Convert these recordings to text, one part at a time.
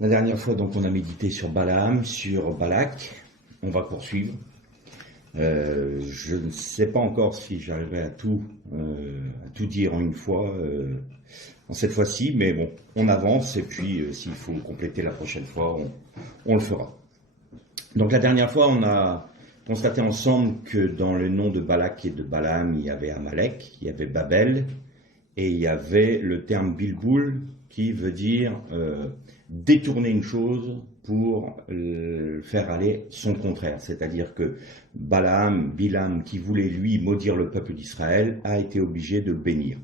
La dernière fois, donc, on a médité sur Balaam, sur Balak. On va poursuivre. Je ne sais pas encore si j'arriverai à tout dire en une fois, en cette fois-ci, mais bon, on avance et puis s'il faut compléter la prochaine fois, on le fera. Donc la dernière fois, on a constaté ensemble que dans le nom de Balak et de Balaam, il y avait Amalek, il y avait Babel, et il y avait le terme Bilboul, qui veut dire détourner une chose pour faire aller son contraire. C'est-à-dire que Bilam, qui voulait lui maudire le peuple d'Israël, a été obligé de bénir.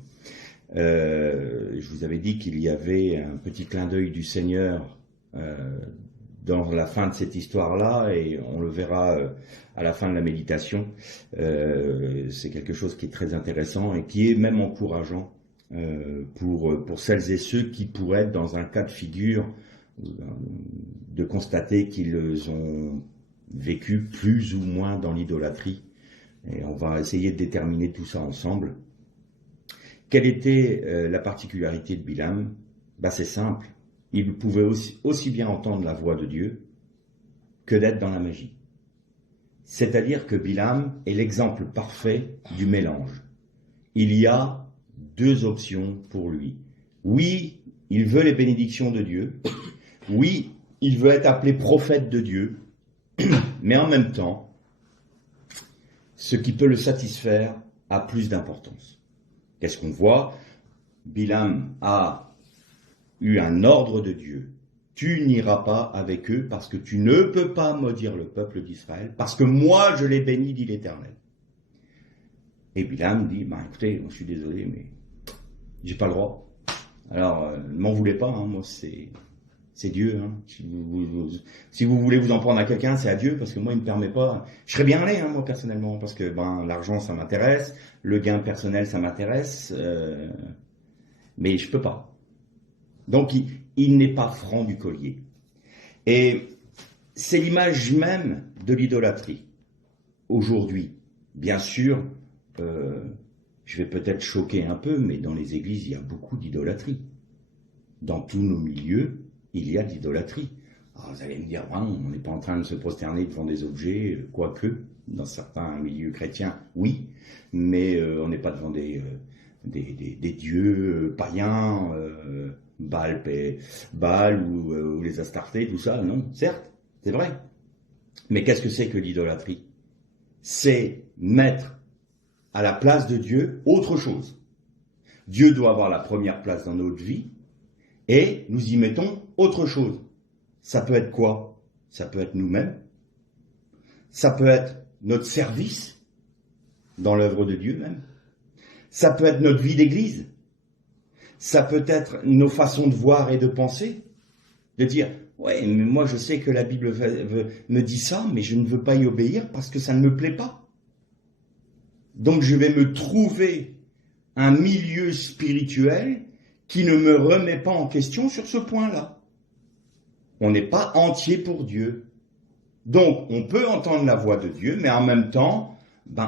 Je vous avais dit qu'il y avait un petit clin d'œil du Seigneur dans la fin de cette histoire-là, et on le verra à la fin de la méditation. C'est quelque chose qui est très intéressant et qui est même encourageant pour celles et ceux qui pourraient être dans un cas de figure de constater qu'ils ont vécu plus ou moins dans l'idolâtrie. Et on va essayer de déterminer tout ça ensemble. Quelle était la particularité de Bilam? C'est simple. Il pouvait aussi bien entendre la voix de Dieu que d'être dans la magie. C'est-à-dire que Bilam est l'exemple parfait du mélange. Il y a deux options pour lui. Oui, il veut les bénédictions de Dieu. Oui, il veut être appelé prophète de Dieu. Mais en même temps, ce qui peut le satisfaire a plus d'importance. Qu'est-ce qu'on voit? Bilam a eu un ordre de Dieu. Tu n'iras pas avec eux parce que tu ne peux pas maudire le peuple d'Israël, parce que moi je les bénis, dit l'Éternel. Et Bilam dit, écoutez, je suis désolé, mais j'ai pas le droit. Alors, ne m'en voulez pas, moi c'est Dieu. Si vous voulez vous en prendre à quelqu'un, c'est à Dieu, parce que moi il me permet pas. Je serais bien allé, moi personnellement, parce que l'argent ça m'intéresse, le gain personnel ça m'intéresse, mais je peux pas. Donc il n'est pas franc du collier. Et c'est l'image même de l'idolâtrie. Aujourd'hui, bien sûr, je vais peut-être choquer un peu, mais dans les églises, il y a beaucoup d'idolâtrie. Dans tous nos milieux, il y a de l'idolâtrie. Alors vous allez me dire, on n'est pas en train de se prosterner devant des objets, quoique, dans certains milieux chrétiens, oui, mais on n'est pas devant des dieux païens, Baal ou les Astartés, tout ça, non, certes, c'est vrai. Mais qu'est-ce que c'est que l'idolâtrie? C'est mettre à la place de Dieu autre chose. Dieu doit avoir la première place dans notre vie, et nous y mettons autre chose. Ça peut être quoi? Ça peut être nous-mêmes. Ça peut être notre service dans l'œuvre de Dieu même. Ça peut être notre vie d'église. Ça peut être nos façons de voir et de penser. De dire, ouais, mais moi je sais que la Bible me dit ça, mais je ne veux pas y obéir parce que ça ne me plaît pas. Donc je vais me trouver un milieu spirituel qui ne me remet pas en question sur ce point-là. On n'est pas entier pour Dieu. Donc on peut entendre la voix de Dieu, mais en même temps,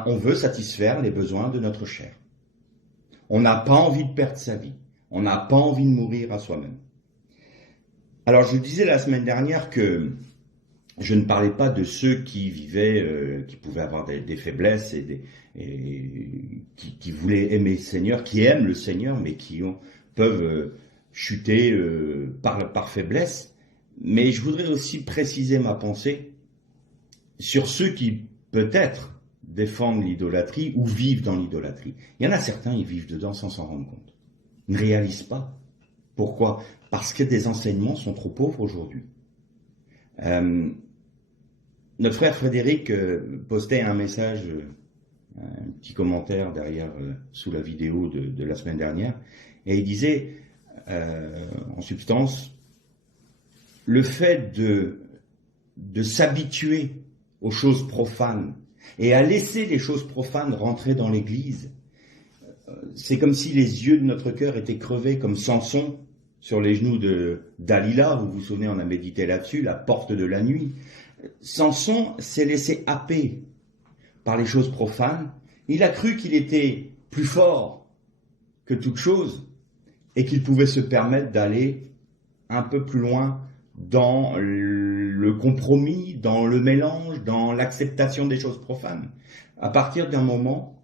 on veut satisfaire les besoins de notre chair. On n'a pas envie de perdre sa vie. On n'a pas envie de mourir à soi-même. Alors je disais la semaine dernière que je ne parlais pas de ceux qui vivaient, qui pouvaient avoir des faiblesses et qui voulaient aimer le Seigneur, qui aiment le Seigneur, mais qui peuvent chuter par faiblesse. Mais je voudrais aussi préciser ma pensée sur ceux qui, peut-être, défendent l'idolâtrie ou vivent dans l'idolâtrie. Il y en a certains, ils vivent dedans sans s'en rendre compte. Ils ne réalisent pas. Pourquoi? Parce que des enseignements sont trop pauvres aujourd'hui. Notre frère Frédéric postait un message, un petit commentaire derrière, sous la vidéo de la semaine dernière, et il disait, en substance, le fait de s'habituer aux choses profanes et à laisser les choses profanes rentrer dans l'Église, c'est comme si les yeux de notre cœur étaient crevés comme Samson sur les genoux de Dalila. Vous vous souvenez, on a médité là-dessus, la porte de la nuit. Samson s'est laissé happer par les choses profanes. Il a cru qu'il était plus fort que toute chose et qu'il pouvait se permettre d'aller un peu plus loin dans le compromis, dans le mélange, dans l'acceptation des choses profanes. À partir d'un moment,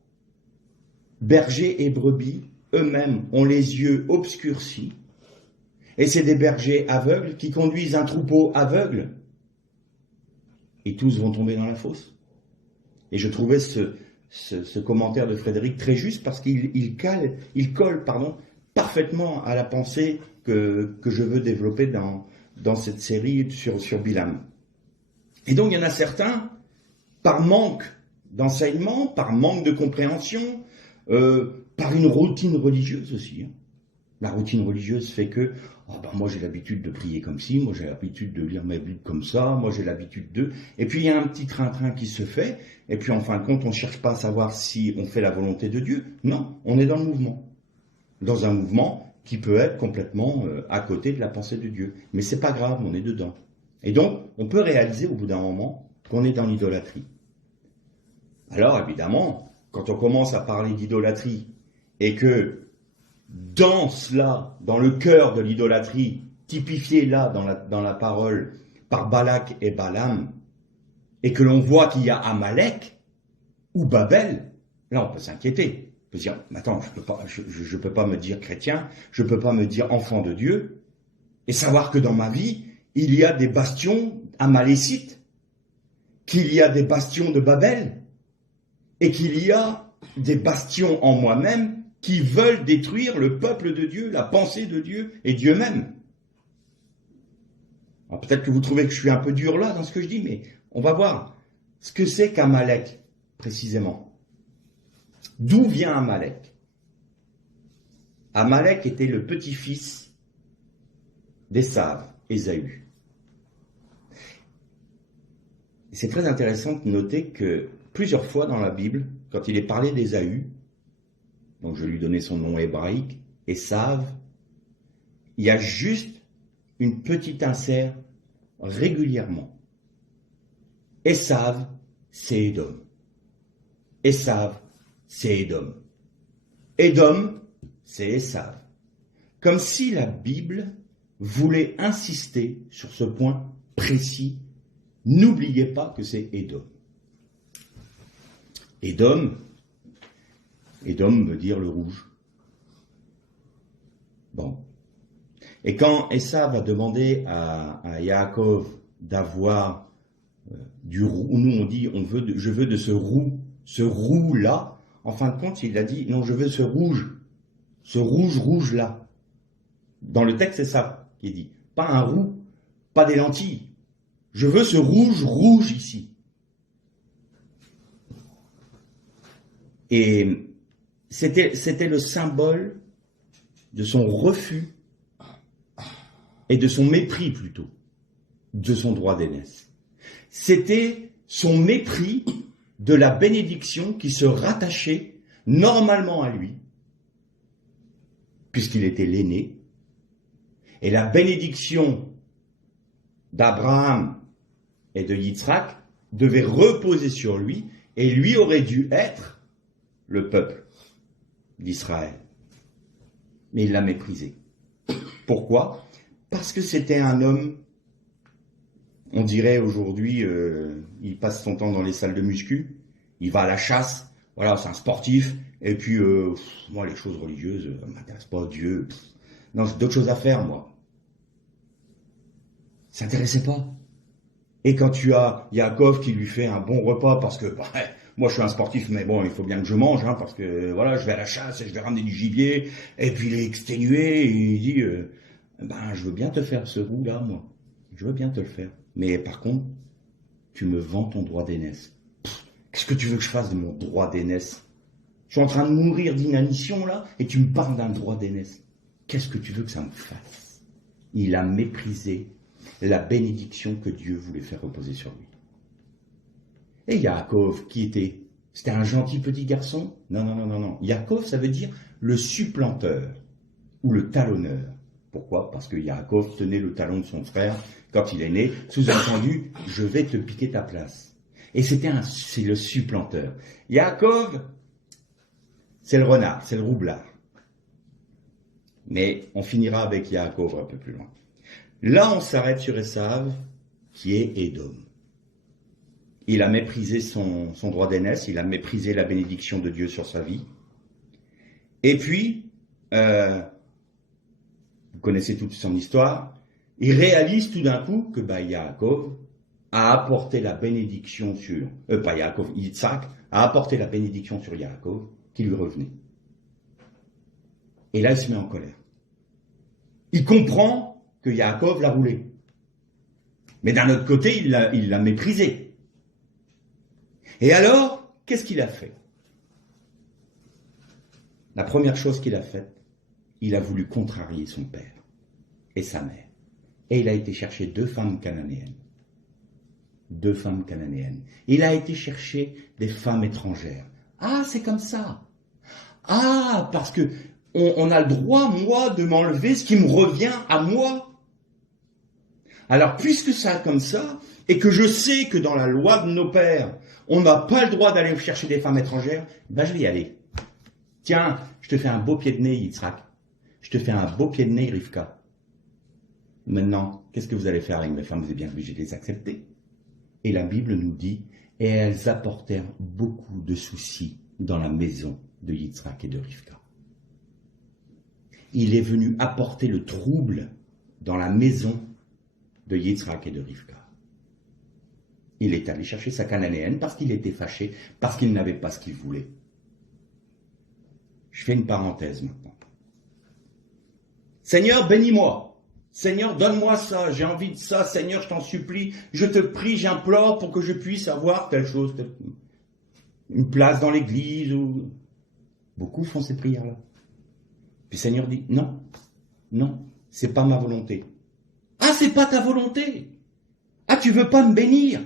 bergers et brebis, eux-mêmes, ont les yeux obscurcis, et c'est des bergers aveugles qui conduisent un troupeau aveugle, et tous vont tomber dans la fosse. Et je trouvais ce commentaire de Frédéric très juste parce qu'il colle parfaitement à la pensée que je veux développer dans cette série sur Bilam. Et donc il y en a certains, par manque d'enseignement, par manque de compréhension, par une routine religieuse aussi. La routine religieuse fait que moi j'ai l'habitude de prier comme ci, moi j'ai l'habitude de lire ma Bible comme ça, moi j'ai l'habitude de... Et puis il y a un petit train-train qui se fait, et puis en fin de compte on ne cherche pas à savoir si on fait la volonté de Dieu. Non, on est dans le mouvement. Dans un mouvement qui peut être complètement à côté de la pensée de Dieu. Mais c'est pas grave, on est dedans. Et donc on peut réaliser au bout d'un moment qu'on est dans l'idolâtrie. Alors évidemment, quand on commence à parler d'idolâtrie, et que dans cela, dans le cœur de l'idolâtrie, typifié là dans la parole par Balak et Balaam, et que l'on voit qu'il y a Amalek ou Babel, là on peut s'inquiéter. On peut se dire, attends, je peux pas me dire chrétien, je peux pas me dire enfant de Dieu, et savoir que dans ma vie, il y a des bastions amalécites, qu'il y a des bastions de Babel, et qu'il y a des bastions en moi-même qui veulent détruire le peuple de Dieu, la pensée de Dieu et Dieu même. Alors peut-être que vous trouvez que je suis un peu dur là dans ce que je dis, mais on va voir ce que c'est qu'Amalek, précisément. D'où vient Amalek? Amalek était le petit-fils d'Ésav, Ésaü. C'est très intéressant de noter que plusieurs fois dans la Bible, quand il est parlé d'Ésaü, donc je lui donnais son nom hébraïque, Ésav, il y a juste une petite insert régulièrement. Ésav, c'est Édom. Ésav, c'est Édom. Édom, c'est Ésav. Comme si la Bible voulait insister sur ce point précis. N'oubliez pas que c'est Édom. Édom veut dire le rouge. Bon. Et quand Ésav a demandé à Yaakov d'avoir du roux, nous on dit je veux de ce roux là, en fin de compte il a dit non, je veux ce rouge là. Dans le texte c'est ça qu'il dit, pas un roux, pas des lentilles. Je veux ce rouge ici. Et c'était le symbole de son refus et de son mépris plutôt de son droit d'aînesse. C'était son mépris de la bénédiction qui se rattachait normalement à lui, puisqu'il était l'aîné, et la bénédiction d'Abraham et de Yitzhak devait reposer sur lui, et lui aurait dû être le peuple d'Israël. Mais il l'a méprisé. Pourquoi? Parce que c'était un homme, on dirait aujourd'hui, il passe son temps dans les salles de muscu, il va à la chasse, voilà, c'est un sportif, et puis, moi, les choses religieuses, ça ne m'intéresse pas, Dieu, non, j'ai d'autres choses à faire, moi. Ça n'intéressait pas. Et quand tu as Yaakov qui lui fait un bon repas, parce que, moi je suis un sportif, mais bon, il faut bien que je mange, parce que, voilà, je vais à la chasse, et je vais ramener du gibier, et puis il est exténué, et il dit, je veux bien te faire ce roux-là, moi. Je veux bien te le faire. Mais par contre, tu me vends ton droit d'aînesse. Qu'est-ce que tu veux que je fasse de mon droit d'aînesse? Je suis en train de mourir d'inanition, là, et tu me parles d'un droit d'aînesse. Qu'est-ce que tu veux que ça me fasse? Il a méprisé la bénédiction que Dieu voulait faire reposer sur lui. Et Yaakov, qui était? C'était un gentil petit garçon? Non. Yaakov, ça veut dire le supplanteur ou le talonneur. Pourquoi? Parce que Yaakov tenait le talon de son frère quand il est né. Sous-entendu, je vais te piquer ta place. Et c'est le supplanteur. Yaakov, c'est le renard, c'est le roublard. Mais on finira avec Yaakov un peu plus loin. Là, on s'arrête sur Esav, qui est Édom. Il a méprisé son droit d'aînesse, il a méprisé la bénédiction de Dieu sur sa vie. Et puis, vous connaissez toute son histoire, il réalise tout d'un coup que Yaakov a apporté la bénédiction sur, pas Yaakov, Yitzhak a apporté la bénédiction sur Yaakov qui lui revenait. Et là, il se met en colère. Il comprend que Yaakov l'a roulé. Mais d'un autre côté, il l'a méprisé. Et alors, qu'est-ce qu'il a fait? La première chose qu'il a faite, il a voulu contrarier son père et sa mère. Et il a été chercher 2 femmes cananéennes. 2 femmes cananéennes. Il a été chercher des femmes étrangères. Ah, c'est comme ça. Ah, parce que on a le droit, moi, de m'enlever ce qui me revient à moi. Alors, puisque ça comme ça, et que je sais que dans la loi de nos pères, on n'a pas le droit d'aller chercher des femmes étrangères, je vais y aller. Tiens, je te fais un beau pied de nez, Yitzhak. Je te fais un beau pied de nez, Rivka. Maintenant, qu'est-ce que vous allez faire avec mes femmes? Vous êtes bien obligés de les accepter. Et la Bible nous dit, et elles apportèrent beaucoup de soucis dans la maison de Yitzhak et de Rivka. Il est venu apporter le trouble dans la maison de Yitzhak et de Rivka. Il est allé chercher sa cananéenne parce qu'il était fâché, parce qu'il n'avait pas ce qu'il voulait. Je fais une parenthèse maintenant. Seigneur, bénis-moi. Seigneur, donne-moi ça. J'ai envie de ça. Seigneur, je t'en supplie. Je te prie, j'implore pour que je puisse avoir telle chose. Une place dans l'église. Ou... Beaucoup font ces prières-là. Puis le Seigneur dit, non, non, c'est pas ma volonté. Ah, c'est pas ta volonté. Ah, tu veux pas me bénir.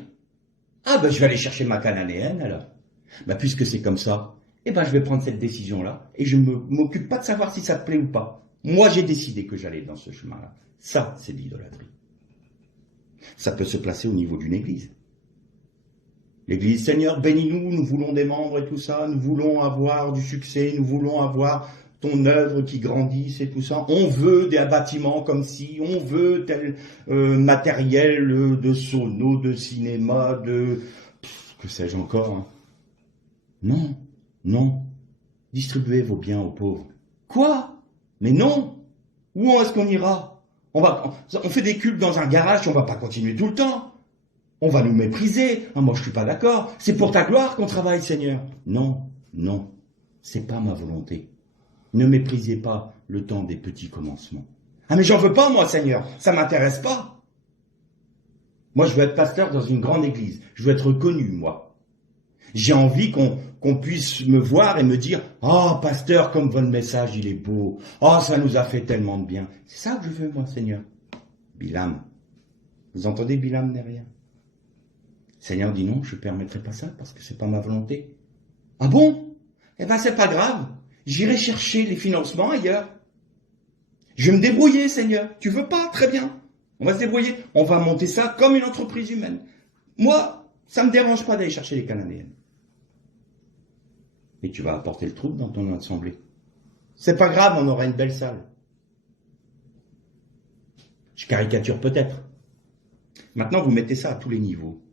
Ah, je vais aller chercher ma cananéenne alors. Puisque c'est comme ça, je vais prendre cette décision-là et je ne m'occupe pas de savoir si ça te plaît ou pas. Moi, j'ai décidé que j'allais dans ce chemin-là. Ça, c'est de l'idolâtrie. Ça peut se placer au niveau d'une église. L'église, Seigneur, bénis-nous, nous voulons des membres et tout ça, nous voulons avoir du succès, nous voulons avoir ton œuvre qui grandisse et tout ça. On veut des bâtiments comme ci, on veut tel matériel de sono, de cinéma, de... que sais-je encore. Hein. Non, non. Distribuez vos biens aux pauvres. Quoi? Mais non. Où est-ce qu'on ira? On fait des cultes dans un garage, on va pas continuer tout le temps. On va nous mépriser. Ah, moi, je suis pas d'accord. C'est pour ta gloire qu'on travaille, Seigneur. Non, non. C'est pas ma volonté. Ne méprisez pas le temps des petits commencements. Ah, mais j'en veux pas, moi, Seigneur. Ça m'intéresse pas. Moi, je veux être pasteur dans une grande église. Je veux être reconnu, moi. J'ai envie qu'on puisse me voir et me dire « Ah, pasteur, comme votre message, il est beau. Ah, ça nous a fait tellement de bien. » C'est ça que je veux, moi, Seigneur. Bilam. Vous entendez Bilam derrière? Seigneur dit non, je ne permettrai pas ça parce que c'est pas ma volonté. Ah bon? C'est pas grave. J'irai chercher les financements ailleurs. Je vais me débrouiller, Seigneur. Tu veux pas? Très bien. On va se débrouiller. On va monter ça comme une entreprise humaine. Moi, ça me dérange pas d'aller chercher les Cananéennes. Et tu vas apporter le trouble dans ton assemblée. C'est pas grave, on aura une belle salle. Je caricature peut-être. Maintenant, vous mettez ça à tous les niveaux.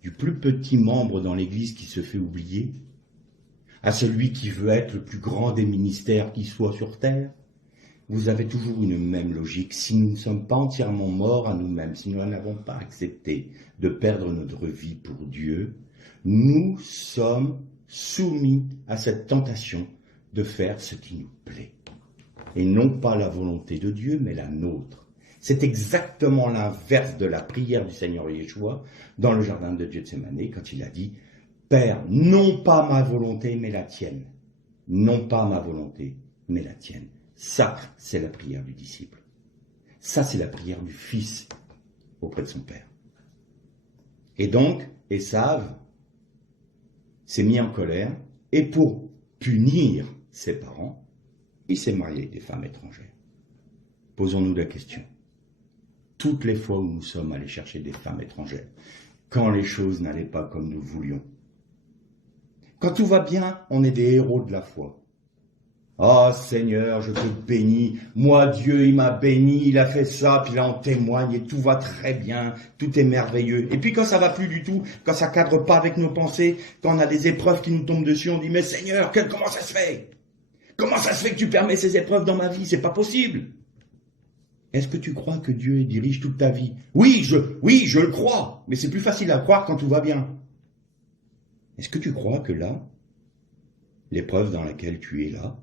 Du plus petit membre dans l'église qui se fait oublier, à celui qui veut être le plus grand des ministères qui soit sur terre, vous avez toujours une même logique. Si nous ne sommes pas entièrement morts à nous-mêmes, si nous n'avons pas accepté de perdre notre vie pour Dieu, nous sommes soumis à cette tentation de faire ce qui nous plaît. Et non pas la volonté de Dieu, mais la nôtre. C'est exactement l'inverse de la prière du Seigneur Yeshua dans le jardin de Gethsémani quand il a dit « Père, non pas ma volonté, mais la tienne. Non pas ma volonté, mais la tienne. » Ça, c'est la prière du disciple. Ça, c'est la prière du fils auprès de son père. Et donc, Esav s'est mis en colère et pour punir ses parents, il s'est marié avec des femmes étrangères. Posons-nous la question. Toutes les fois où nous sommes allés chercher des femmes étrangères, quand les choses n'allaient pas comme nous voulions, quand tout va bien, on est des héros de la foi. Ah Seigneur, je te bénis. Moi, Dieu, il m'a béni, il a fait ça, puis là on témoigne et tout va très bien, tout est merveilleux. Et puis quand ça va plus du tout, quand ça cadre pas avec nos pensées, quand on a des épreuves qui nous tombent dessus, on dit mais Seigneur, comment ça se fait? Comment ça se fait que tu permets ces épreuves dans ma vie? C'est pas possible. Est-ce que tu crois que Dieu dirige toute ta vie? Oui, je le crois, mais c'est plus facile à croire quand tout va bien. Est-ce que tu crois que là, l'épreuve dans laquelle tu es là,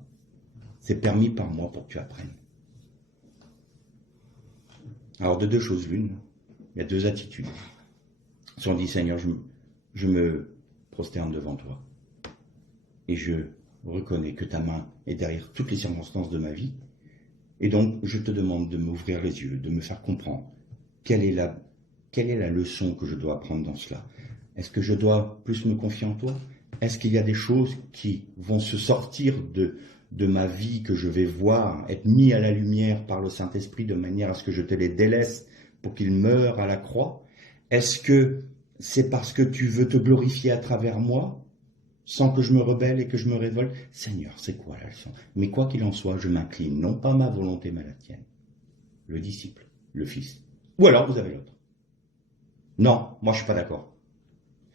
c'est permis par moi pour que tu apprennes? Alors de deux choses l'une, il y a deux attitudes. Si on dit Seigneur, je me prosterne devant toi et je reconnais que ta main est derrière toutes les circonstances de ma vie, et donc je te demande de m'ouvrir les yeux, de me faire comprendre quelle est la leçon que je dois apprendre dans cela. Est-ce que je dois plus me confier en toi? Est-ce qu'il y a des choses qui vont se sortir de ma vie, que je vais voir, être mis à la lumière par le Saint-Esprit de manière à ce que je te les délaisse pour qu'ils meurent à la croix? Est-ce que c'est parce que tu veux te glorifier à travers moi, sans que je me rebelle et que je me révolte? Seigneur, c'est quoi la leçon? Mais quoi qu'il en soit, je m'incline, non pas ma volonté, mais la tienne. Le disciple, le fils. Ou alors vous avez l'autre. Non, moi je suis pas d'accord.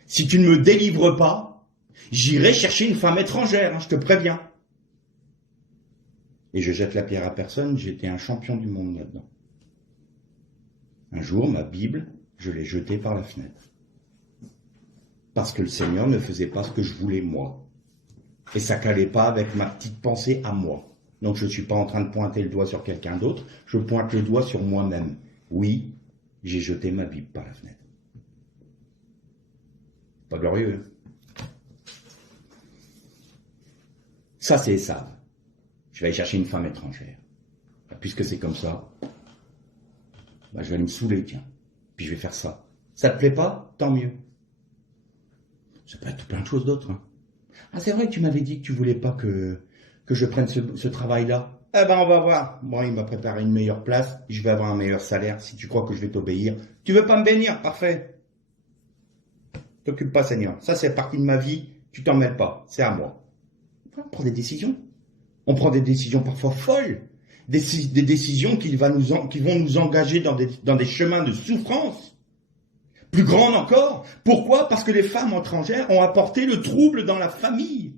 Si tu ne me délivres pas, j'irai chercher une femme étrangère, je te préviens. Et je jette la pierre à personne, j'étais un champion du monde là-dedans. Un jour, ma Bible, je l'ai jetée par la fenêtre. Parce que le Seigneur ne faisait pas ce que je voulais moi. Et ça calait pas avec ma petite pensée à moi. Donc je ne suis pas en train de pointer le doigt sur quelqu'un d'autre, je pointe le doigt sur moi-même. Oui, j'ai jeté ma Bible par la fenêtre. Pas glorieux. Ça, c'est ça. Je vais aller chercher une femme étrangère. Puisque c'est comme ça, je vais aller me saouler, tiens. Puis je vais faire ça. Ça te plaît pas? Tant mieux. Ça peut être tout plein de choses d'autres. Ah, c'est vrai que tu m'avais dit que tu voulais pas que je prenne ce travail-là. Eh ben, on va voir. Bon, il m'a préparé une meilleure place. Je vais avoir un meilleur salaire. Si tu crois que je vais t'obéir. Tu veux pas me bénir? Parfait. T'occupe pas, Seigneur. Ça, c'est partie de ma vie. Tu t'en mêles pas. C'est à moi. On prend des décisions. On prend des décisions parfois folles. Des décisions qui vont nous engager dans des chemins de souffrance. Plus grandes encore. Pourquoi? Parce que les femmes étrangères ont apporté le trouble dans la famille.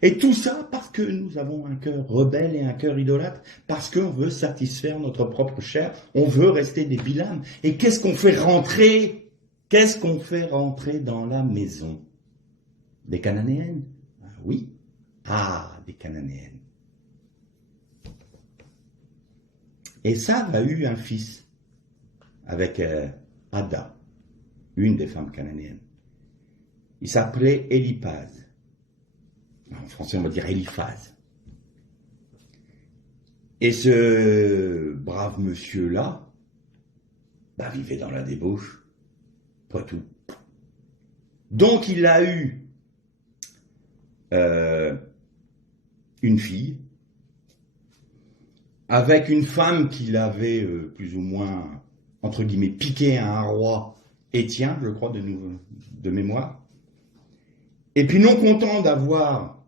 Et tout ça parce que nous avons un cœur rebelle et un cœur idolâtre, parce qu'on veut satisfaire notre propre chair, on veut rester des Bilam. Et qu'est-ce qu'on fait rentrer? Qu'est-ce qu'on fait rentrer dans la maison? Des Cananéennes? Oui. Ah, des Cananéennes. Et ça a eu un fils avec Ada, une des femmes cananéennes. Il s'appelait Éliphaz. En français, on va dire Eliphaz. Et ce brave monsieur-là vivait dans la débauche, pas tout. Donc il a eu une fille avec une femme qu'il avait plus ou moins, entre guillemets, piqué à un roi Étien, je crois, de mémoire. Et puis non content d'avoir,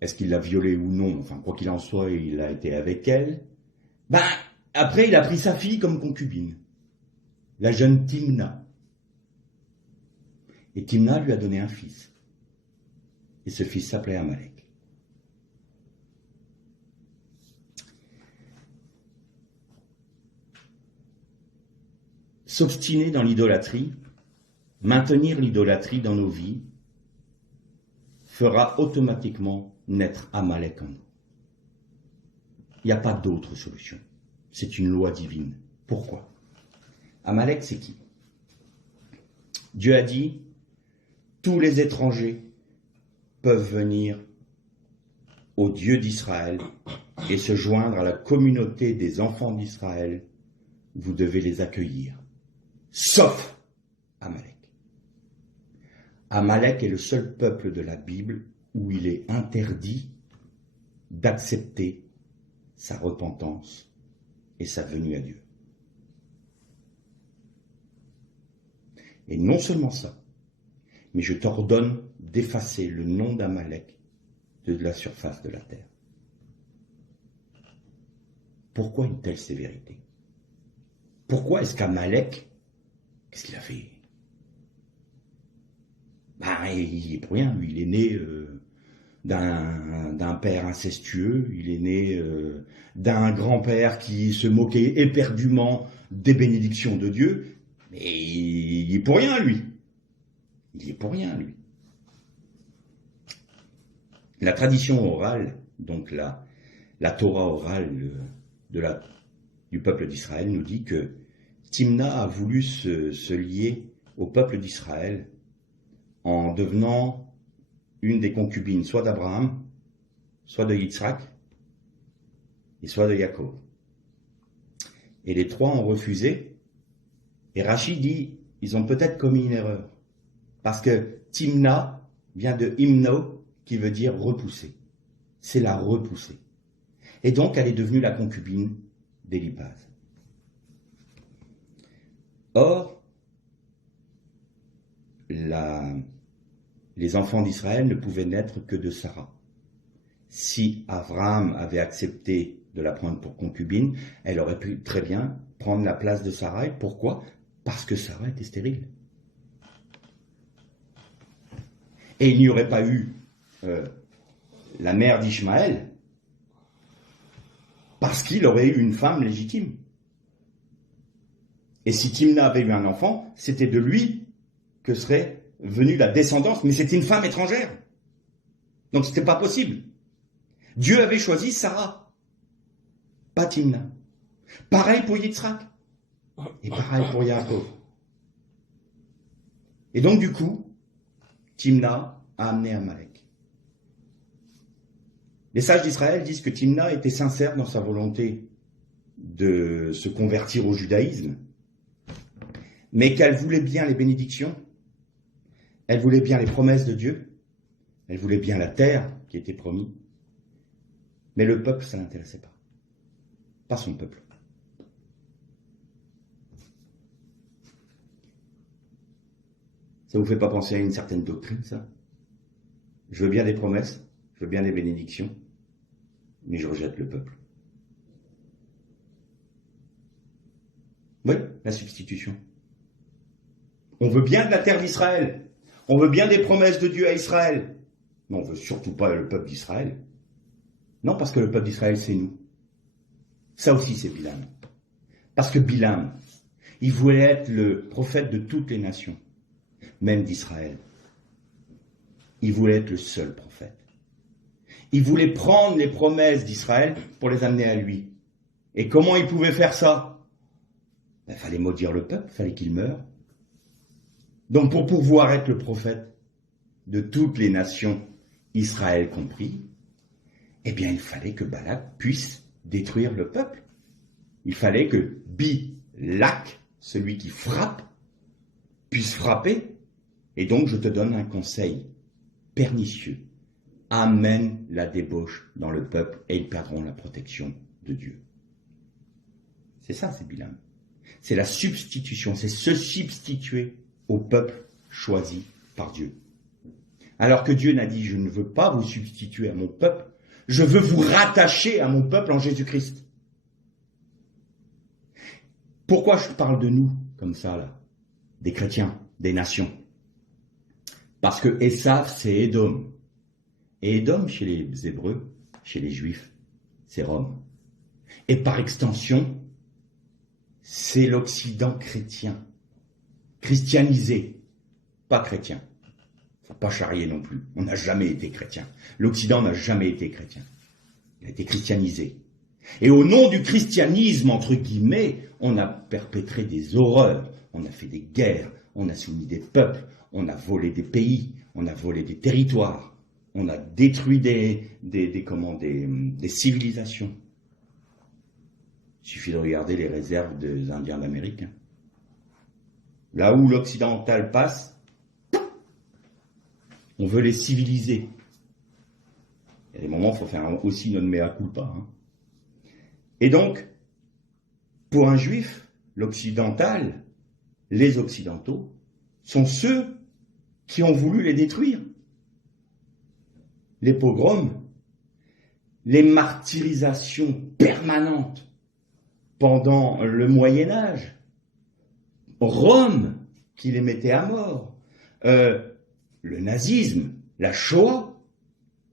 est-ce qu'il l'a violée ou non, enfin quoi qu'il en soit, il a été avec elle, après il a pris sa fille comme concubine, la jeune Timna. Et Timna lui a donné un fils. Et ce fils s'appelait Amalek. S'obstiner dans l'idolâtrie, maintenir l'idolâtrie dans nos vies, fera automatiquement naître Amalek en nous. Il n'y a pas d'autre solution. C'est une loi divine. Pourquoi? Amalek, c'est qui? Dieu a dit, tous les étrangers peuvent venir au Dieu d'Israël et se joindre à la communauté des enfants d'Israël. Vous devez les accueillir. Sauf Amalek. Amalek est le seul peuple de la Bible où il est interdit d'accepter sa repentance et sa venue à Dieu. Et non seulement ça, mais je t'ordonne d'effacer le nom d'Amalek de la surface de la terre. Pourquoi une telle sévérité? Pourquoi est-ce qu'Amalek, qu'est-ce qu'il a fait? Il est pour rien, lui, il est né d'un père incestueux, il est né d'un grand-père qui se moquait éperdument des bénédictions de Dieu, mais il est pour rien, lui. Il est pour rien, lui. La tradition orale, donc la Torah orale du peuple d'Israël nous dit que Timna a voulu se lier au peuple d'Israël en devenant une des concubines, soit d'Abraham, soit de Yitzhak, et soit de Jacob. Et les trois ont refusé, et Rachid dit, ils ont peut-être commis une erreur, parce que Timna vient de Hymno, qui veut dire repousser. C'est la repousser. Et donc, elle est devenue la concubine d'Éliphaz. Or, les enfants d'Israël ne pouvaient naître que de Sarah. Si Abraham avait accepté de la prendre pour concubine, elle aurait pu très bien prendre la place de Sarah. Et pourquoi? Parce que Sarah était stérile. Et il n'y aurait pas eu la mère d'Ishmaël, parce qu'il aurait eu une femme légitime. Et si Timna avait eu un enfant, c'était de lui que serait venue la descendance, mais c'était une femme étrangère. Donc c'était pas possible. Dieu avait choisi Sarah, pas Timna. Pareil pour Yitzhak, et pareil pour Yaakov. Et donc du coup, Timna a amené Amalek. Les sages d'Israël disent que Timna était sincère dans sa volonté de se convertir au judaïsme, mais qu'elle voulait bien les bénédictions, elle voulait bien les promesses de Dieu, elle voulait bien la terre qui était promise, mais le peuple, ça ne l'intéressait pas. Pas son peuple. Ça vous fait pas penser à une certaine doctrine, ça? Je veux bien des promesses, je veux bien des bénédictions, mais je rejette le peuple. Oui, la substitution. On veut bien de la terre d'Israël, on veut bien des promesses de Dieu à Israël, mais on ne veut surtout pas le peuple d'Israël. Non, parce que le peuple d'Israël, c'est nous. Ça aussi, c'est Bilam. Parce que Bilam, il voulait être le prophète de toutes les nations, même d'Israël. Il voulait être le seul prophète. Il voulait prendre les promesses d'Israël pour les amener à lui. Et comment il pouvait faire ça? Il fallait maudire le peuple, il fallait qu'il meure. Donc pour pouvoir être le prophète de toutes les nations, Israël compris, eh bien il fallait que Balak puisse détruire le peuple. Il fallait que Bilak, celui qui frappe, puisse frapper. Et donc je te donne un conseil pernicieux. Amène la débauche dans le peuple et ils perdront la protection de Dieu. C'est ça, c'est Bilam. C'est la substitution, c'est se substituer au peuple choisi par Dieu. Alors que Dieu n'a dit, je ne veux pas vous substituer à mon peuple, je veux vous rattacher à mon peuple en Jésus-Christ. Pourquoi je parle de nous comme ça, là? Des chrétiens, des nations. Parce que Esav, c'est Édom. Et Édom, chez les Hébreux, chez les Juifs, c'est Rome. Et par extension, c'est l'Occident chrétien. Christianisé, pas chrétien. Faut pas charrier non plus. On n'a jamais été chrétien. L'Occident n'a jamais été chrétien. Il a été christianisé. Et au nom du christianisme, entre guillemets, on a perpétré des horreurs. On a fait des guerres. On a soumis des peuples. On a volé des pays. On a volé des territoires. On a détruit des civilisations. Il suffit de regarder les réserves des Indiens d'Amérique. Là où l'occidental passe, on veut les civiliser. Il y a des moments où il faut faire aussi notre mea culpa. Et donc, pour un juif, l'occidental, les occidentaux, sont ceux qui ont voulu les détruire. les pogroms, les martyrisations permanentes pendant le Moyen-Âge, Rome qui les mettait à mort, le nazisme, la Shoah,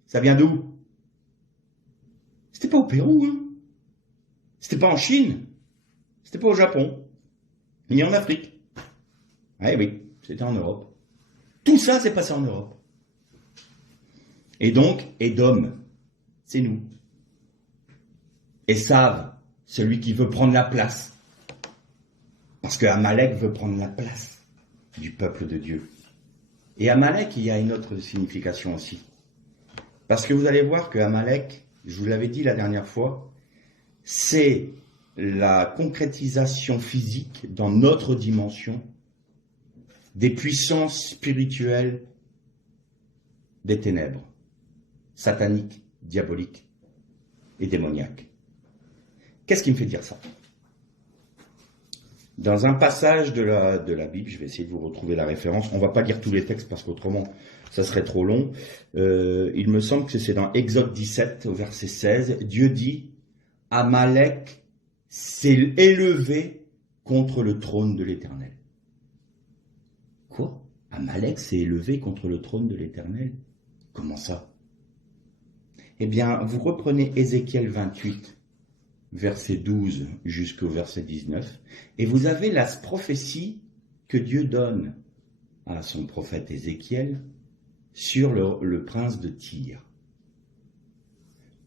ça vient d'où? C'était pas au Pérou, hein. C'était pas en Chine, c'était pas au Japon, ni en Afrique. Ah oui, c'était en Europe. Tout ça s'est passé en Europe. Et donc, Édom, c'est nous. Esav, celui qui veut prendre la place. Parce que Amalek veut prendre la place du peuple de Dieu. Et Amalek, il y a une autre signification aussi. Parce que vous allez voir que Amalek, je vous l'avais dit la dernière fois, c'est la concrétisation physique dans notre dimension des puissances spirituelles des ténèbres, sataniques, diaboliques et démoniaques. Qu'est-ce qui me fait dire ça? Dans un passage de la Bible, je vais essayer de vous retrouver la référence, on ne va pas lire tous les textes parce qu'autrement ça serait trop long, il me semble que c'est dans Exode 17 au verset 16, Dieu dit « Amalek s'est élevé contre le trône de l'Éternel ». Quoi? Amalek s'est élevé contre le trône de l'Éternel? Comment ça? Eh bien, vous reprenez Ézéchiel 28, verset 12 jusqu'au verset 19, et vous avez la prophétie que Dieu donne à son prophète Ézéchiel sur le prince de Tyr.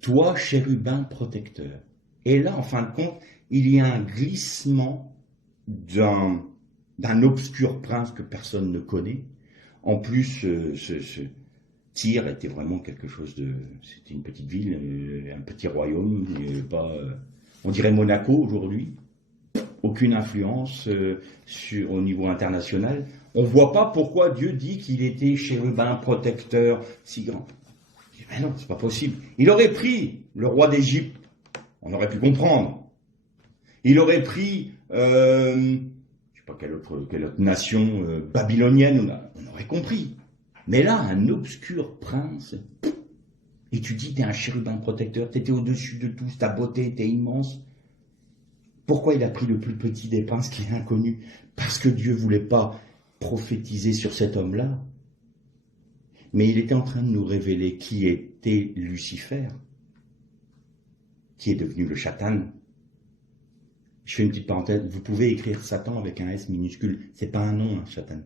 Toi, chérubin protecteur. Et là, en fin de compte, il y a un glissement d'un obscur prince que personne ne connaît. En plus, Tyr était vraiment quelque chose de... C'était une petite ville, un petit royaume, on dirait Monaco aujourd'hui. Aucune influence au niveau international. On ne voit pas pourquoi Dieu dit qu'il était chérubin protecteur si grand. Mais non, c'est pas possible. Il aurait pris le roi d'Égypte, on aurait pu comprendre. Il aurait pris, je ne sais pas quelle autre nation babylonienne, on aurait compris. Mais là, un obscur prince, et tu dis, t'es un chérubin protecteur, t'étais au-dessus de tous, ta beauté était immense. Pourquoi il a pris le plus petit des princes qui est inconnu? Parce que Dieu ne voulait pas prophétiser sur cet homme-là. Mais il était en train de nous révéler qui était Lucifer, qui est devenu le Satan. Je fais une petite parenthèse, vous pouvez écrire Satan avec un S minuscule. C'est pas un nom, hein, Satan.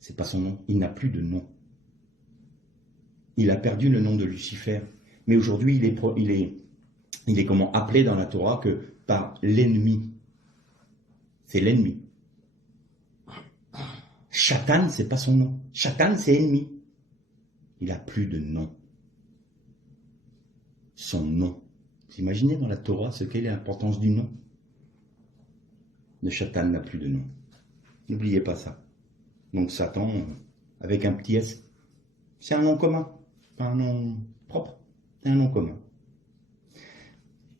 C'est pas son nom. Il n'a plus de nom. Il a perdu le nom de Lucifer. Mais aujourd'hui, il est comment appelé dans la Torah que par l'ennemi. C'est l'ennemi. Satan, c'est pas son nom. Satan, c'est ennemi. Il n'a plus de nom. Son nom. Vous imaginez dans la Torah ce qu'est l'importance du nom? Le Satan n'a plus de nom. N'oubliez pas ça. Donc Satan, avec un petit S, c'est un nom commun. Pas un nom propre. C'est un nom commun.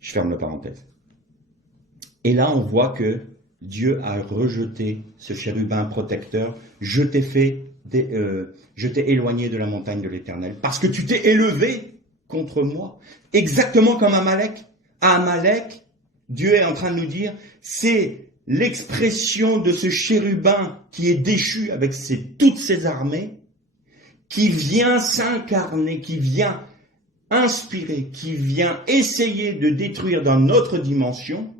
Je ferme la parenthèse. Et là, on voit que Dieu a rejeté ce chérubin protecteur. Je t'ai éloigné de la montagne de l'Éternel parce que tu t'es élevé contre moi. Exactement comme Amalek. À Amalek, Dieu est en train de nous dire, c'est l'expression de ce chérubin qui est déchu avec toutes ses armées, qui vient s'incarner, qui vient inspirer, qui vient essayer de détruire dans notre dimension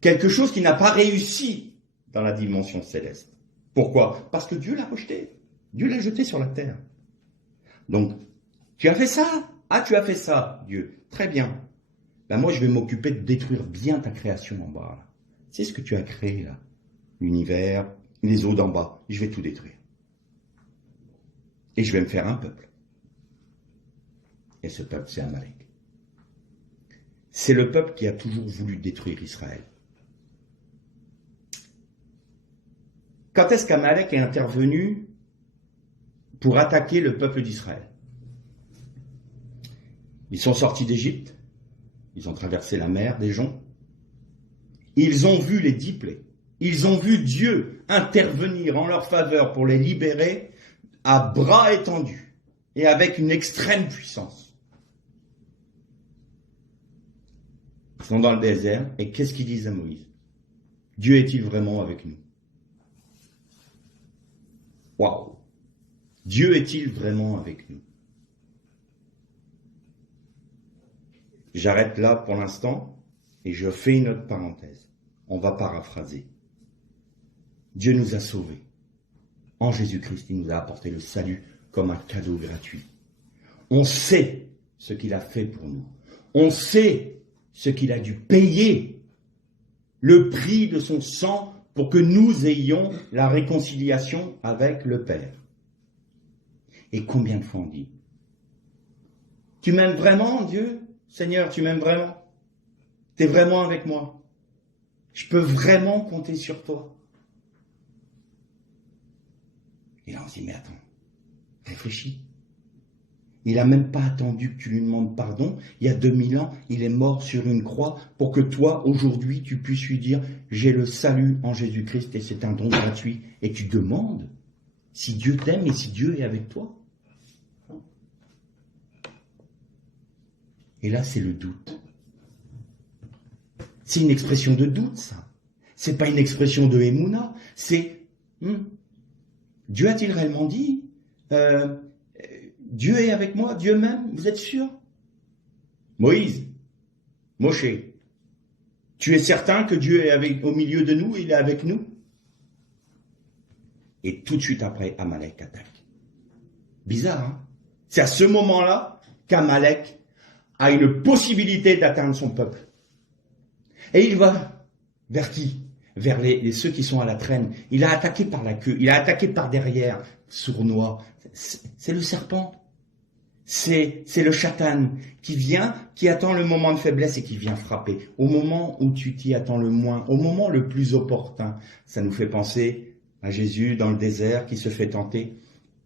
quelque chose qui n'a pas réussi dans la dimension céleste. Pourquoi? Parce que Dieu l'a rejeté. Dieu l'a jeté sur la terre. Donc, tu as fait ça? Ah, tu as fait ça, Dieu. Très bien. Ben moi, je vais m'occuper de détruire bien ta création en bas. Là. C'est ce que tu as créé, là. L'univers, les eaux d'en bas. Je vais tout détruire. Et je vais me faire un peuple. Et ce peuple, c'est Amalek. C'est le peuple qui a toujours voulu détruire Israël. Quand est-ce qu'Amalek est intervenu pour attaquer le peuple d'Israël? Ils sont sortis d'Égypte, ils ont traversé la mer des Joncs, ils ont vu les 10 plaies, ils ont vu Dieu intervenir en leur faveur pour les libérer à bras étendus et avec une extrême puissance. Ils sont dans le désert et qu'est-ce qu'ils disent à Moïse? Dieu est-il vraiment avec nous? Waouh! Dieu est-il vraiment avec nous? J'arrête là pour l'instant et je fais une autre parenthèse. On va paraphraser. Dieu nous a sauvés. En Jésus-Christ, il nous a apporté le salut comme un cadeau gratuit. On sait ce qu'il a fait pour nous. On sait ce qu'il a dû payer, le prix de son sang pour que nous ayons la réconciliation avec le Père. Et combien de fois on dit, tu m'aimes vraiment, Dieu? Seigneur, tu m'aimes vraiment? Tu es vraiment avec moi? Je peux vraiment compter sur toi? Et là on se dit, mais attends, réfléchis. Il n'a même pas attendu que tu lui demandes pardon. Il y a 2000 ans, il est mort sur une croix pour que toi, aujourd'hui, tu puisses lui dire « J'ai le salut en Jésus-Christ et c'est un don gratuit. » Et tu demandes si Dieu t'aime et si Dieu est avec toi. Et là, c'est le doute. C'est une expression de doute, ça. C'est pas une expression de émouna. C'est Dieu a-t-il réellement dit Dieu est avec moi, Dieu m'aime, vous êtes sûr? Moïse, Moshe, tu es certain que Dieu est au milieu de nous, il est avec nous? Et tout de suite après, Amalek attaque. Bizarre, hein? C'est à ce moment-là qu'Amalek a une possibilité d'atteindre son peuple. Et il va vers qui? Vers ceux qui sont à la traîne. Il a attaqué par la queue, il a attaqué par derrière, sournois. C'est le serpent. C'est le chatan qui vient, qui attend le moment de faiblesse et qui vient frapper. Au moment où tu t'y attends le moins, au moment le plus opportun. Ça nous fait penser à Jésus dans le désert qui se fait tenter.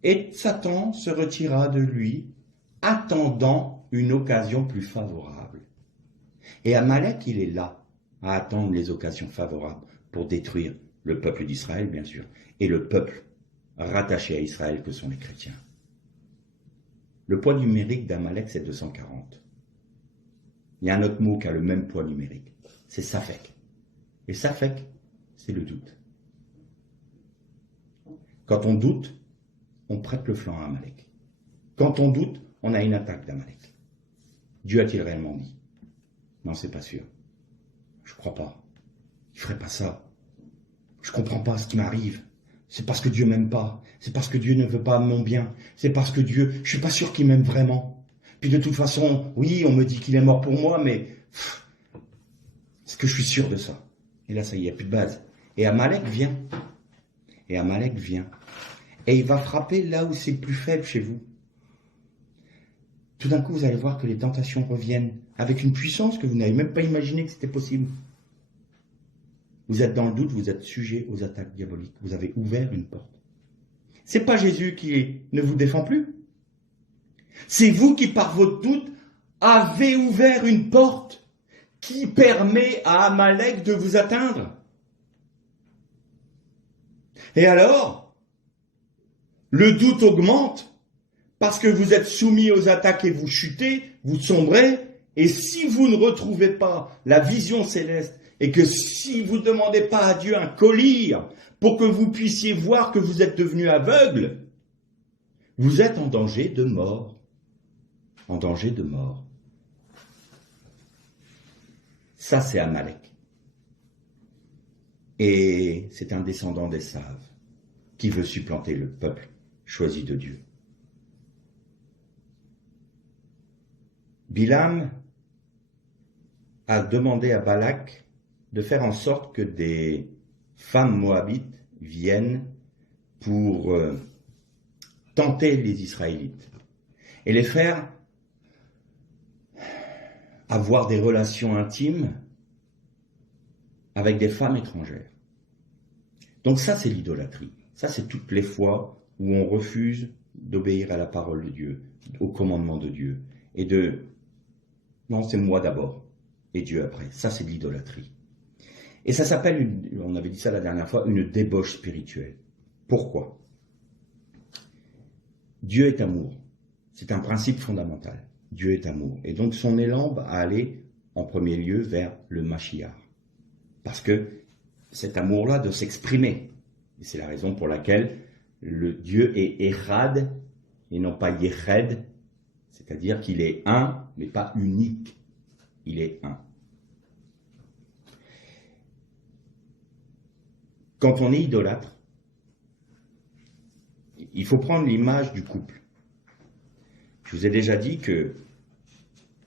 Et Satan se retira de lui, attendant une occasion plus favorable. Et Amalek, il est là, à attendre les occasions favorables pour détruire le peuple d'Israël, bien sûr, et le peuple rattaché à Israël que sont les chrétiens. Le poids numérique d'Amalek, c'est 240. Il y a un autre mot qui a le même poids numérique, c'est Safek. Et Safek, c'est le doute. Quand on doute, on prête le flanc à Amalek. Quand on doute, on a une attaque d'Amalek. Dieu a-t-il réellement dit? Non, c'est pas sûr. Je crois pas. Il ferait pas ça. Je comprends pas ce qui m'arrive. C'est parce que Dieu m'aime pas. C'est parce que Dieu ne veut pas mon bien. C'est parce que Dieu, je suis pas sûr qu'il m'aime vraiment. Puis de toute façon, oui, on me dit qu'il est mort pour moi, mais est-ce que je suis sûr de ça? Et là, ça y est, il n'y a plus de base. Et Amalek vient. Et Amalek vient. Et il va frapper là où c'est plus faible chez vous. Tout d'un coup, vous allez voir que les tentations reviennent avec une puissance que vous n'avez même pas imaginé que c'était possible. Vous êtes dans le doute, vous êtes sujet aux attaques diaboliques. Vous avez ouvert une porte. C'est pas Jésus qui ne vous défend plus. C'est vous qui, par votre doute, avez ouvert une porte qui permet à Amalek de vous atteindre. Et alors, le doute augmente parce que vous êtes soumis aux attaques et vous chutez, vous sombrez, et si vous ne retrouvez pas la vision céleste, et que si vous ne demandez pas à Dieu un collier pour que vous puissiez voir que vous êtes devenu aveugle, vous êtes en danger de mort. En danger de mort. Ça, c'est Amalek. Et c'est un descendant d'Esav qui veut supplanter le peuple choisi de Dieu. Bilam a demandé à Balak de faire en sorte que des femmes moabites viennent pour tenter les Israélites et les faire avoir des relations intimes avec des femmes étrangères. Donc ça, c'est l'idolâtrie. Ça, c'est toutes les fois où on refuse d'obéir à la parole de Dieu, au commandement de Dieu, et de... Non, c'est moi d'abord, et Dieu après. Ça, c'est de l'idolâtrie. Et ça s'appelle, on avait dit ça la dernière fois, une débauche spirituelle. Pourquoi? Dieu est amour. C'est un principe fondamental. Dieu est amour. Et donc son élan va aller en premier lieu vers le Mashiach. Parce que cet amour-là doit s'exprimer. Et c'est la raison pour laquelle le Dieu est Echad et non pas Yeched, c'est-à-dire qu'il est un, mais pas unique. Il est un. Quand on est idolâtre, il faut prendre l'image du couple. Je vous ai déjà dit que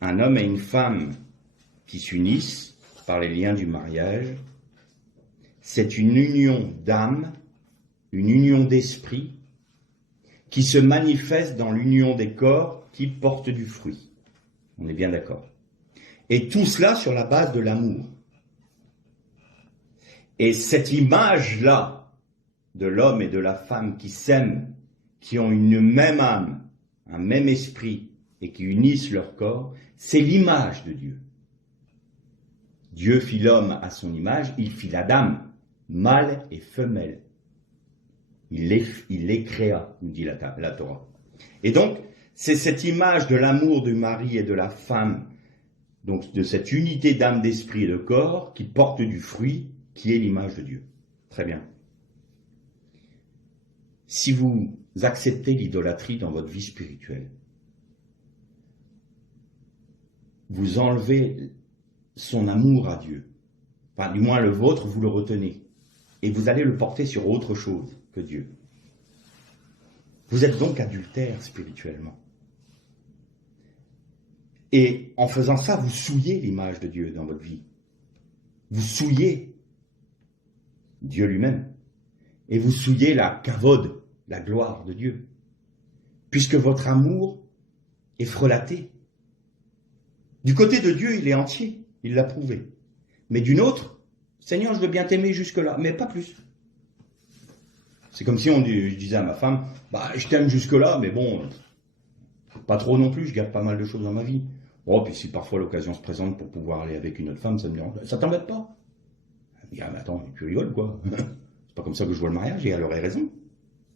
un homme et une femme qui s'unissent par les liens du mariage, c'est une union d'âme, une union d'esprit, qui se manifeste dans l'union des corps qui portent du fruit. On est bien d'accord. Et tout cela sur la base de l'amour. Et cette image-là de l'homme et de la femme qui s'aiment, qui ont une même âme, un même esprit et qui unissent leur corps, c'est l'image de Dieu. Dieu fit l'homme à son image, il fit l'Adam, mâle et femelle. Il les créa, nous dit la Torah. Et donc, c'est cette image de l'amour du mari et de la femme, donc de cette unité d'âme, d'esprit et de corps qui porte du fruit, qui est l'image de Dieu. Très bien. Si vous acceptez l'idolâtrie dans votre vie spirituelle, vous enlevez son amour à Dieu. Enfin, du moins le vôtre, vous le retenez. Et vous allez le porter sur autre chose que Dieu. Vous êtes donc adultère spirituellement. Et en faisant ça, vous souillez l'image de Dieu dans votre vie. Vous souillez Dieu lui-même. Et vous souillez la kavod, la gloire de Dieu. Puisque votre amour est frelaté. Du côté de Dieu, il est entier. Il l'a prouvé. Mais d'une autre, Seigneur, je veux bien t'aimer jusque-là, mais pas plus. C'est comme si je disais à ma femme, je t'aime jusque-là, mais bon, pas trop non plus, je garde pas mal de choses dans ma vie. Oh, puis si parfois l'occasion se présente pour pouvoir aller avec une autre femme, ça me dérange. Ça t'embête pas? Elle me dit, mais attends, tu rigoles, quoi. C'est pas comme ça que je vois le mariage, et elle aurait raison.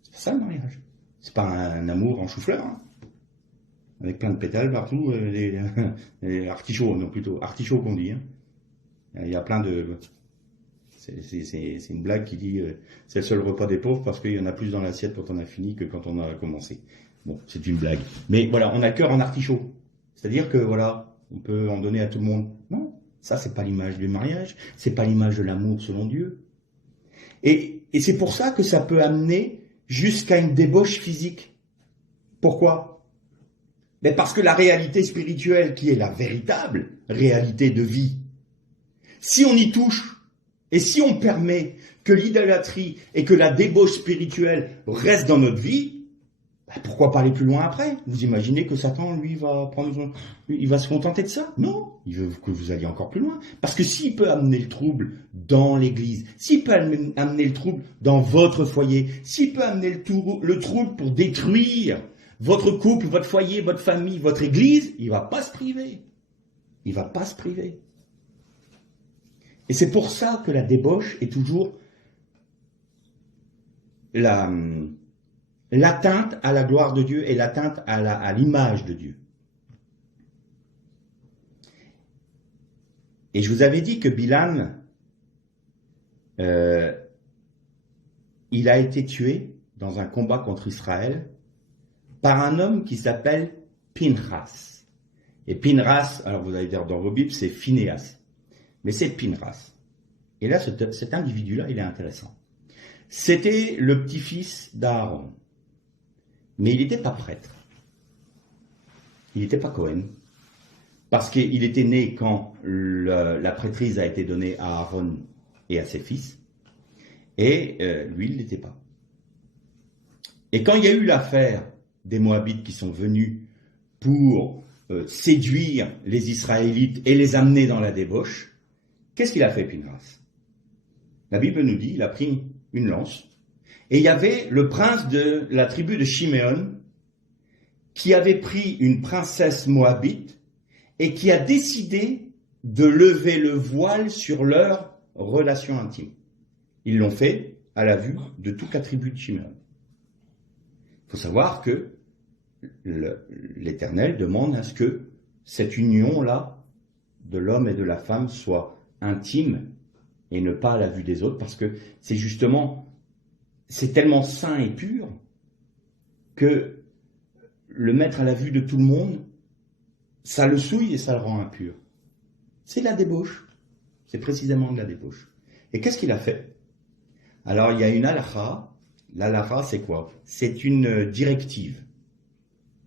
C'est pas ça le mariage. C'est pas un amour en chou-fleur, hein. Avec plein de pétales partout, les artichauts, non plutôt artichauts qu'on dit, hein. Il y a plein de... C'est une blague qui dit c'est le seul repas des pauvres parce qu'il y en a plus dans l'assiette quand on a fini que quand on a commencé. Bon, c'est une blague. Mais voilà, on a le cœur en artichaut. C'est-à-dire que voilà, on peut en donner à tout le monde. Non, ça c'est pas l'image du mariage, c'est pas l'image de l'amour selon Dieu. Et c'est pour ça que ça peut amener jusqu'à une débauche physique. Pourquoi? Mais parce que la réalité spirituelle, qui est la véritable réalité de vie, si on y touche, et si on permet que l'idolâtrie et que la débauche spirituelle restent dans notre vie, pourquoi pas aller plus loin après? Vous imaginez que Satan, lui, il va se contenter de ça? Non, il veut que vous alliez encore plus loin. Parce que s'il peut amener le trouble dans l'église, s'il peut amener le trouble dans votre foyer, s'il peut amener le trouble pour détruire votre couple, votre foyer, votre famille, votre église, il ne va pas se priver. Il ne va pas se priver. Et c'est pour ça que la débauche est toujours l'atteinte à la gloire de Dieu et l'atteinte à l'image de Dieu. Et je vous avais dit que Bilam, il a été tué dans un combat contre Israël par un homme qui s'appelle Pinchas. Et Pinchas, alors vous allez dire dans vos Bibles, c'est Phinéas. Mais c'est Pinchas. Et là, cet individu-là, il est intéressant. C'était le petit-fils d'Aaron. Mais il n'était pas prêtre. Il n'était pas Cohen. Parce qu'il était né quand la prêtrise a été donnée à Aaron et à ses fils. Et lui, il ne l'était pas. Et quand il y a eu l'affaire des Moabites qui sont venus pour séduire les Israélites et les amener dans la débauche, qu'est-ce qu'il a fait, Pinchas? La Bible nous dit, il a pris une lance, et il y avait le prince de la tribu de Shiméon qui avait pris une princesse moabite et qui a décidé de lever le voile sur leur relation intime. Ils l'ont fait à la vue de toute la tribu de Shiméon. Il faut savoir que l'Éternel demande à ce que cette union-là de l'homme et de la femme soit intime et ne pas à la vue des autres, parce que c'est justement, c'est tellement saint et pur que le mettre à la vue de tout le monde, ça le souille et ça le rend impur. C'est de la débauche. C'est précisément de la débauche. Et qu'est-ce qu'il a fait? Alors, il y a une halakha. L'halakha, c'est quoi? C'est une directive.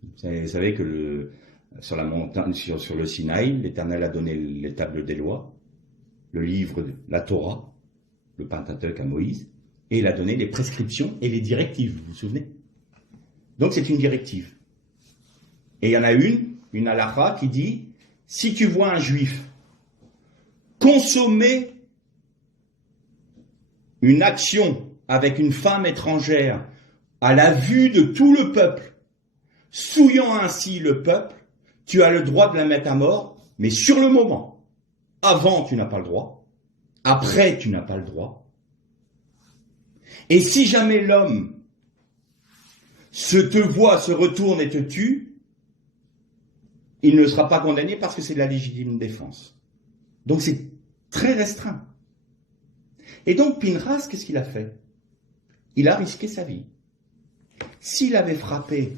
Vous savez que sur la montagne, sur le Sinaï, l'Éternel a donné les tables des lois, le livre, la Torah, le Pentateuque à Moïse, et il a donné les prescriptions et les directives, vous vous souvenez? Donc c'est une directive. Et il y en a une halakha qui dit, si tu vois un juif consommer une action avec une femme étrangère à la vue de tout le peuple, souillant ainsi le peuple, tu as le droit de la mettre à mort, mais sur le moment. Avant, tu n'as pas le droit. Après, tu n'as pas le droit. Et si jamais l'homme te voit, se retourne et te tue, il ne sera pas condamné parce que c'est de la légitime défense. Donc c'est très restreint. Et donc Pinchas, qu'est-ce qu'il a fait? Il a risqué sa vie. S'il avait frappé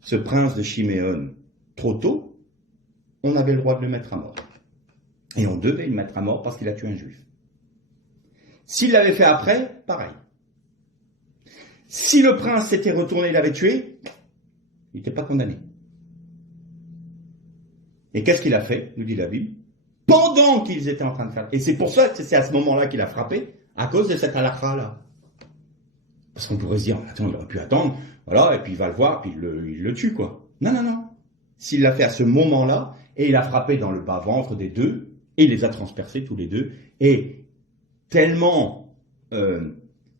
ce prince de Chiméon trop tôt, on avait le droit de le mettre à mort. Et on devait le mettre à mort parce qu'il a tué un juif. S'il l'avait fait après, pareil. Si le prince s'était retourné et l'avait tué, il n'était pas condamné. Et qu'est-ce qu'il a fait, nous dit la Bible? Pendant qu'ils étaient en train de faire. Et c'est pour ça que c'est à ce moment-là qu'il a frappé, à cause de cette halakha-là. Parce qu'on pourrait se dire, attends, il aurait pu attendre, voilà, et puis il va le voir, puis il le tue, quoi. Non, non, non. S'il l'a fait à ce moment-là, et il a frappé dans le bas-ventre des deux, et il les a transpercés tous les deux, et tellement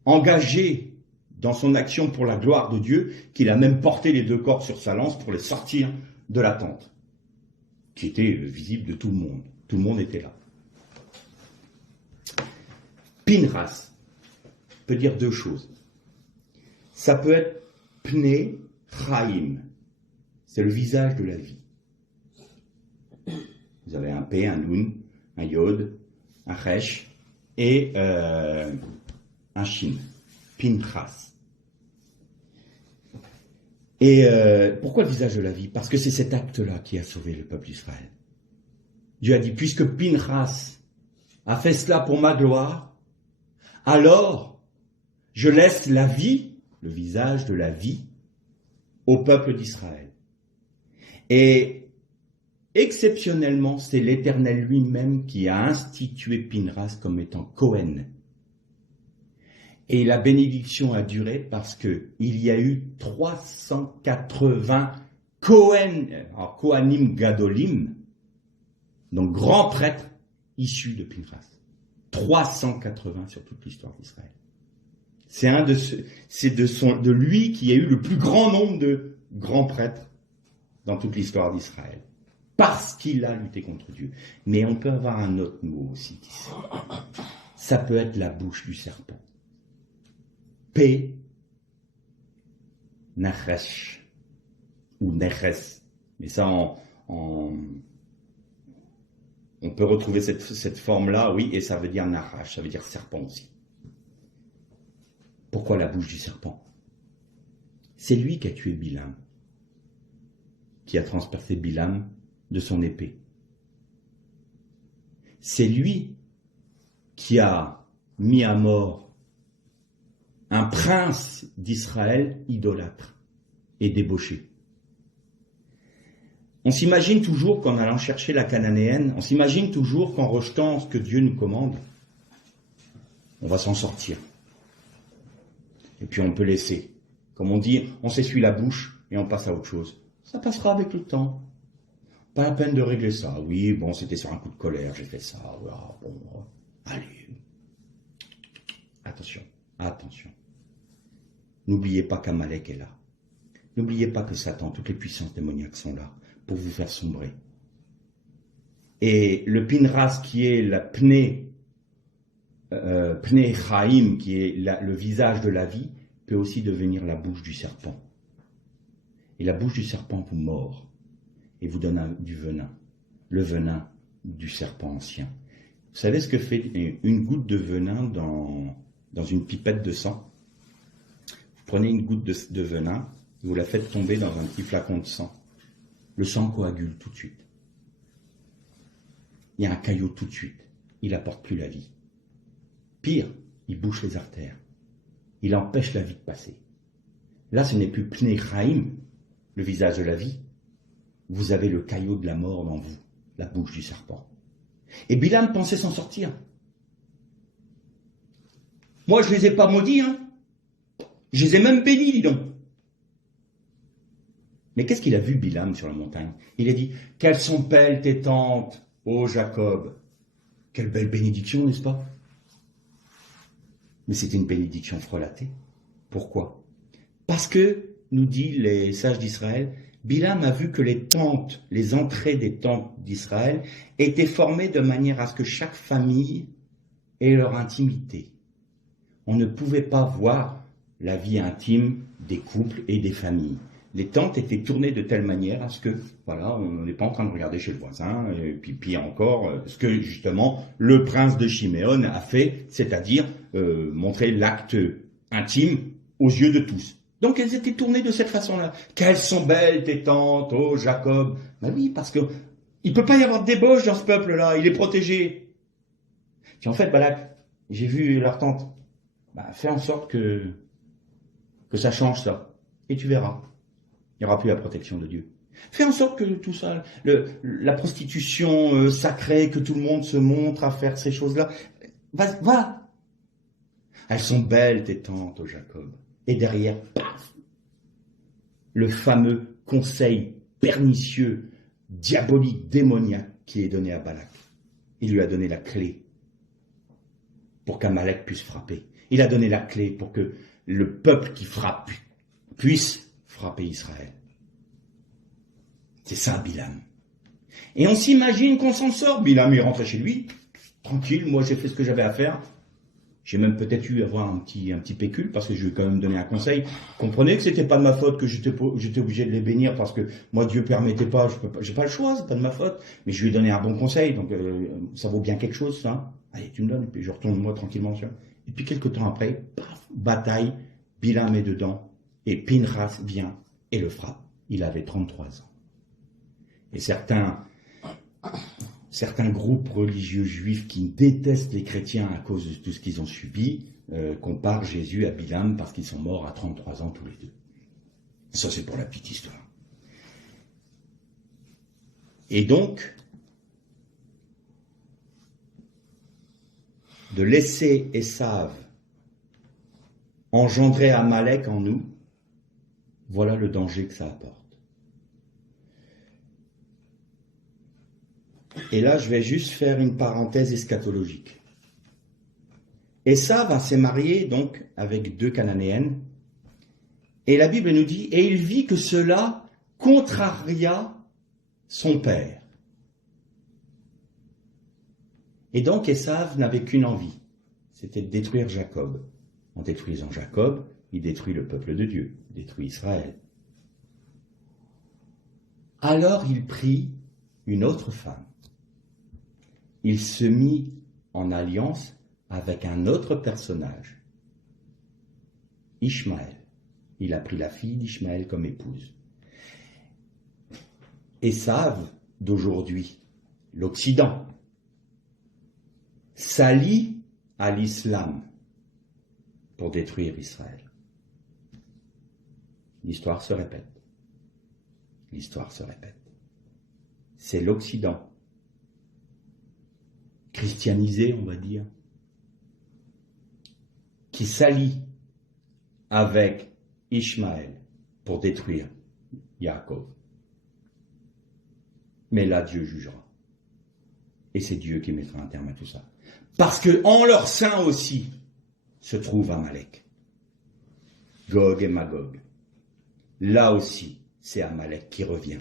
engagé dans son action pour la gloire de Dieu, qu'il a même porté les deux corps sur sa lance pour les sortir de la tente, qui était visible de tout le monde. Tout le monde était là. Pinchas peut dire deux choses. Ça peut être Pnei Chaim, c'est le visage de la vie. Vous avez un P, un Nun, un Yod, un Resh et un Shin. Pinchas. Et pourquoi le visage de la vie? Parce que c'est cet acte-là qui a sauvé le peuple d'Israël. Dieu a dit, puisque Pinchas a fait cela pour ma gloire, alors je laisse la vie, le visage de la vie, au peuple d'Israël. Et exceptionnellement, c'est l'Éternel lui-même qui a institué Pinchas comme étant Kohen. Et la bénédiction a duré parce qu'il y a eu 380 Kohanim Gadolim, donc grands prêtres issus de Pinchas. 380 sur toute l'histoire d'Israël. C'est de lui qui a eu le plus grand nombre de grands prêtres dans toute l'histoire d'Israël. Parce qu'il a lutté contre Dieu. Mais on peut avoir un autre mot aussi. Ça peut être la bouche du serpent. P. Nachesh. Ou Neches. Mais ça, on peut retrouver cette forme-là, oui, et ça veut dire Nachash, ça veut dire serpent aussi. Pourquoi la bouche du serpent? C'est lui qui a tué Bilam, qui a transpercé Bilam de son épée. C'est lui qui a mis à mort un prince d'Israël idolâtre et débauché. On s'imagine toujours qu'en allant chercher la cananéenne, on s'imagine toujours qu'en rejetant ce que Dieu nous commande, on va s'en sortir. Et puis on peut laisser. Comme on dit, on s'essuie la bouche et on passe à autre chose. Ça passera avec le temps. Pas la peine de régler ça. Oui, bon, c'était sur un coup de colère, j'ai fait ça. Ah, bon, allez. Attention, attention. N'oubliez pas qu'Amalek est là. N'oubliez pas que Satan, toutes les puissances démoniaques sont là pour vous faire sombrer. Et le Pinchas qui est la Pnei Chaim, qui est le visage de la vie, peut aussi devenir la bouche du serpent. Et la bouche du serpent vous mord et vous donne du venin, le venin du serpent ancien. Vous savez ce que fait une goutte de venin dans une pipette de sang? Vous prenez une goutte de venin, vous la faites tomber dans un petit flacon de sang. Le sang coagule tout de suite. Il y a un caillot tout de suite. Il n'apporte plus la vie. Pire, il bouche les artères. Il empêche la vie de passer. Là, ce n'est plus Pnei Chaim, le visage de la vie. Vous avez le caillot de la mort dans vous, la bouche du serpent. Et Bilam pensait s'en sortir. Moi, je ne les ai pas maudits, hein. Je les ai même bénis, dis donc. Mais qu'est-ce qu'il a vu, Bilam, sur la montagne? Il a dit, « Quelles sont belles tes tentes, ô Jacob !» Quelle belle bénédiction, n'est-ce pas? Mais c'était une bénédiction frelatée. Pourquoi? Parce que, nous dit les sages d'Israël, Bilam a vu que les tentes, les entrées des tentes d'Israël étaient formées de manière à ce que chaque famille ait leur intimité. On ne pouvait pas voir la vie intime des couples et des familles. Les tentes étaient tournées de telle manière à ce que, voilà, on n'est pas en train de regarder chez le voisin, et puis pire encore, ce que justement le prince de Chiméon a fait, c'est-à-dire montrer l'acte intime aux yeux de tous. Donc elles étaient tournées de cette façon-là. Quelles sont belles tes tentes, oh Jacob! Ben oui, parce que il peut pas y avoir de débauche dans ce peuple-là, il est protégé. Puis en fait, Balak, j'ai vu leur tente. Ben, fais en sorte que ça change ça, et tu verras. Il n'y aura plus la protection de Dieu. Fais en sorte que tout ça, la prostitution sacrée, que tout le monde se montre à faire ces choses-là, va. Elles sont belles tes tentes, oh Jacob. Et derrière, paf, le fameux conseil pernicieux, diabolique, démoniaque qui est donné à Balak. Il lui a donné la clé pour qu'Amalek puisse frapper. Il a donné la clé pour que le peuple qui frappe puisse frapper Israël. C'est ça, Bilam. Et on s'imagine qu'on s'en sort. Bilam est rentré chez lui, tranquille, moi j'ai fait ce que j'avais à faire. J'ai même peut-être eu à avoir un petit pécule, parce que je lui ai quand même donné un conseil. Comprenez que c'était pas de ma faute que j'étais obligé de les bénir, parce que moi Dieu permettait pas, j'ai pas le choix, c'est pas de ma faute. Mais je lui ai donné un bon conseil, donc ça vaut bien quelque chose, ça. Allez, tu me donnes, et puis je retourne moi tranquillement. Et puis quelques temps après, paf, bataille, Bilam est dedans, et Pinchas vient et le frappe. Il avait 33 ans. Et certains groupes religieux juifs qui détestent les chrétiens à cause de tout ce qu'ils ont subi, comparent Jésus à Bilam parce qu'ils sont morts à 33 ans tous les deux. Ça, c'est pour la petite histoire. Et donc, de laisser Esav engendrer Amalek en nous, voilà le danger que ça apporte. Et là, je vais juste faire une parenthèse eschatologique. Esav s'est marié donc avec 2 Cananéennes, et la Bible nous dit, et il vit que cela contraria son père. Et donc Esav n'avait qu'une envie, c'était de détruire Jacob. En détruisant Jacob, il détruit le peuple de Dieu, il détruit Israël. Alors il prit une autre femme. Il se mit en alliance avec un autre personnage, Ishmaël. Il a pris la fille d'Ishmaël comme épouse. Esav d'aujourd'hui, l'Occident, s'allie à l'islam pour détruire Israël. L'histoire se répète. L'histoire se répète. C'est l'Occident, christianisé, on va dire, qui s'allie avec Ishmaël pour détruire Yaakov. Mais là, Dieu jugera. Et c'est Dieu qui mettra un terme à tout ça. Parce que en leur sein aussi se trouve Amalek. Gog et Magog. Là aussi, c'est Amalek qui revient.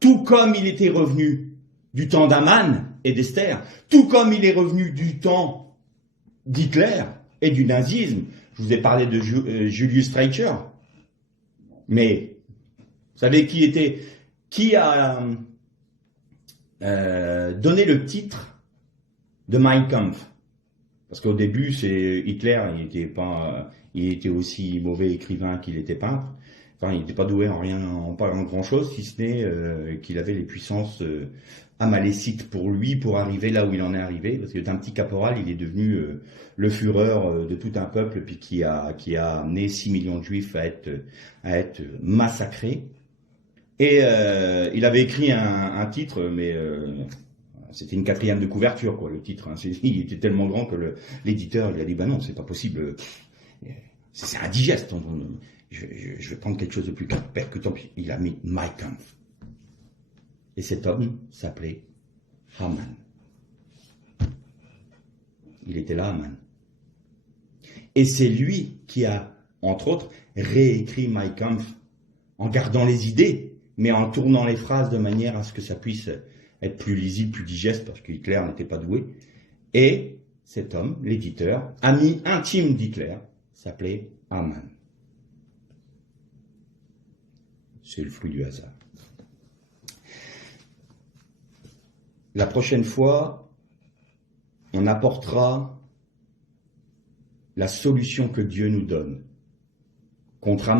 Tout comme il était revenu du temps d'Aman et d'Esther, tout comme il est revenu du temps d'Hitler et du nazisme. Je vous ai parlé de Julius Streicher. Mais savez qui a donné le titre de Mein Kampf? Parce qu'au début, c'est Hitler, il était aussi mauvais écrivain qu'il était peintre. Enfin, il n'était pas doué en rien, pas en grand chose, si ce n'est qu'il avait les puissances amalécites pour lui, pour arriver là où il en est arrivé. Parce que d'un petit caporal, il est devenu le Führer de tout un peuple, puis qui a amené 6 millions de juifs à être massacrés. Et il avait écrit un titre, mais c'était une 4e de couverture, quoi, le titre. Hein. Il était tellement grand que l'éditeur lui a dit, bah non, c'est pas possible, c'est indigeste. Je vais prendre quelque chose de plus percutant. Il a mis Mein Kampf. Et cet homme s'appelait Haman. Il était là, Haman. Et c'est lui qui a, entre autres, réécrit Mein Kampf en gardant les idées, mais en tournant les phrases de manière à ce que ça puisse être plus lisible, plus digeste, parce que Hitler n'était pas doué. Et cet homme, l'éditeur, ami intime d'Hitler, s'appelait Haman. C'est le fruit du hasard. La prochaine fois, on apportera la solution que Dieu nous donne contre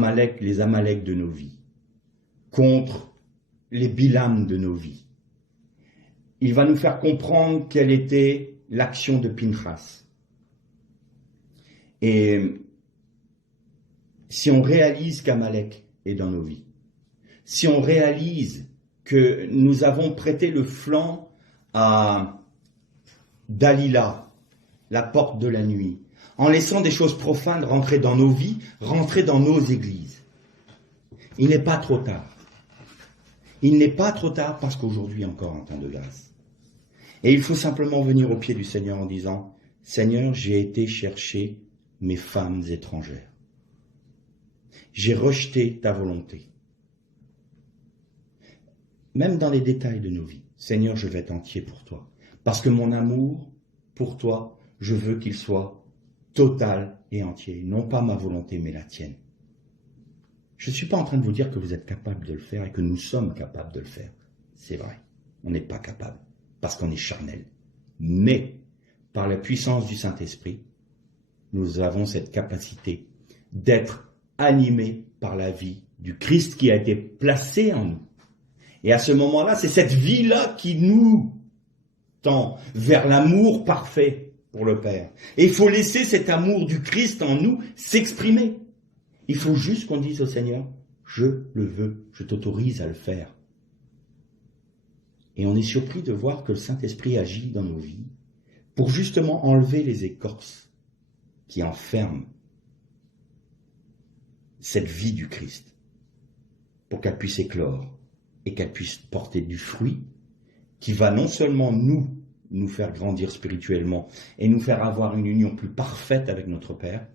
les Amalek de nos vies, contre les Bilam de nos vies. Il va nous faire comprendre quelle était l'action de Pinchas. Et si on réalise qu'Amalek est dans nos vies, si on réalise que nous avons prêté le flanc à Dalila, la porte de la nuit, en laissant des choses profanes rentrer dans nos vies, rentrer dans nos églises, il n'est pas trop tard. Il n'est pas trop tard parce qu'aujourd'hui encore un temps de grâce. Et il faut simplement venir au pied du Seigneur en disant, Seigneur, j'ai été chercher mes femmes étrangères. J'ai rejeté ta volonté. Même dans les détails de nos vies, Seigneur, je vais être entier pour toi. Parce que mon amour pour toi, je veux qu'il soit total et entier. Non pas ma volonté, mais la tienne. Je ne suis pas en train de vous dire que vous êtes capable de le faire et que nous sommes capables de le faire. C'est vrai, on n'est pas capable, parce qu'on est charnel. Mais, par la puissance du Saint-Esprit, nous avons cette capacité d'être animés par la vie du Christ qui a été placée en nous. Et à ce moment-là, c'est cette vie-là qui nous tend vers l'amour parfait pour le Père. Et il faut laisser cet amour du Christ en nous s'exprimer. Il faut juste qu'on dise au Seigneur, je le veux, je t'autorise à le faire. Et on est surpris de voir que le Saint-Esprit agit dans nos vies pour justement enlever les écorces qui enferment cette vie du Christ, pour qu'elle puisse éclore et qu'elle puisse porter du fruit qui va non seulement nous faire grandir spirituellement et nous faire avoir une union plus parfaite avec notre Père,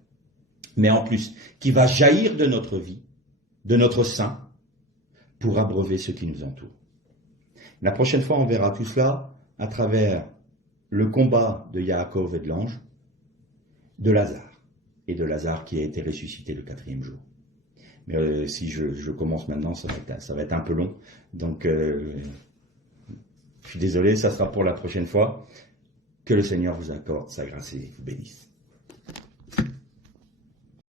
mais en plus qui va jaillir de notre vie, de notre sein, pour abreuver ceux qui nous entourent. La prochaine fois, on verra tout cela à travers le combat de Yaakov et de l'ange, de Lazare, et de Lazare qui a été ressuscité le 4e jour. Mais si je commence maintenant, ça va être un peu long. Donc, je suis désolé, ça sera pour la prochaine fois. Que le Seigneur vous accorde sa grâce et vous bénisse.